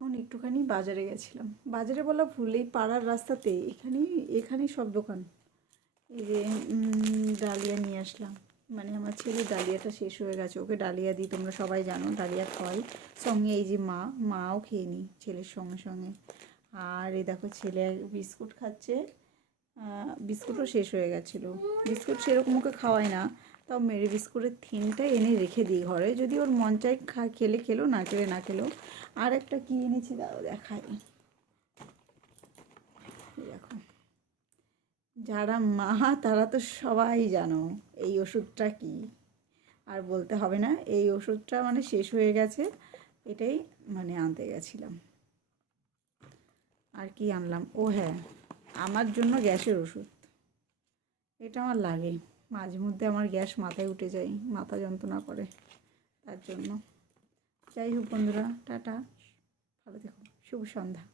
এখন একটুখানি বাজারে গেছিলাম, বাজারে বলা ভুল, এই পাড়ার রাস্তাতে এখানেই সব দোকান। এই যে ডালিয়া নিয়ে আসলাম, মানে আমার ছেলে ডালিয়াটা শেষ হয়ে গেছে, ওকে ডালিয়া দিই, তোমরা সবাই জানো ডালিয়া খাওয়াই। সঙ্গে এই যে মাও খেয়ে নিই ছেলের সঙ্গে সঙ্গে। আর এই দেখো ছেলে বিস্কুট খাচ্ছে, বিস্কুটও শেষ হয়ে গেছিলো। বিস্কুট সেরকম ওকে খাওয়াই না, তাও মেরি বিস্কুটের থিনটা এনে রেখে দিই ঘরে, যদি ওর মন চাই খেলে খেলো, না খেলে না খেলো। আর একটা কী এনেছি দাও দেখাই, দেখো। যারা মা তারা তো সবাই জানো এই ওষুধটা কি, আর বলতে হবে না। এই ওষুধটা মানে শেষ হয়ে গেছে, এটাই মানে আনতে গেছিলাম। আর কি আনলাম, ও হ্যাঁ, আমার জন্য গ্যাসের ওষুধ, এটা আমার লাগে মাঝে মধ্যে, আমার গ্যাস মাথায় উঠে যায়, মাথা যন্ত্রণা করে, তার জন্য। যাই হোক বন্ধুরা, টাটা, ভালো থেকো, শুভ সন্ধ্যা।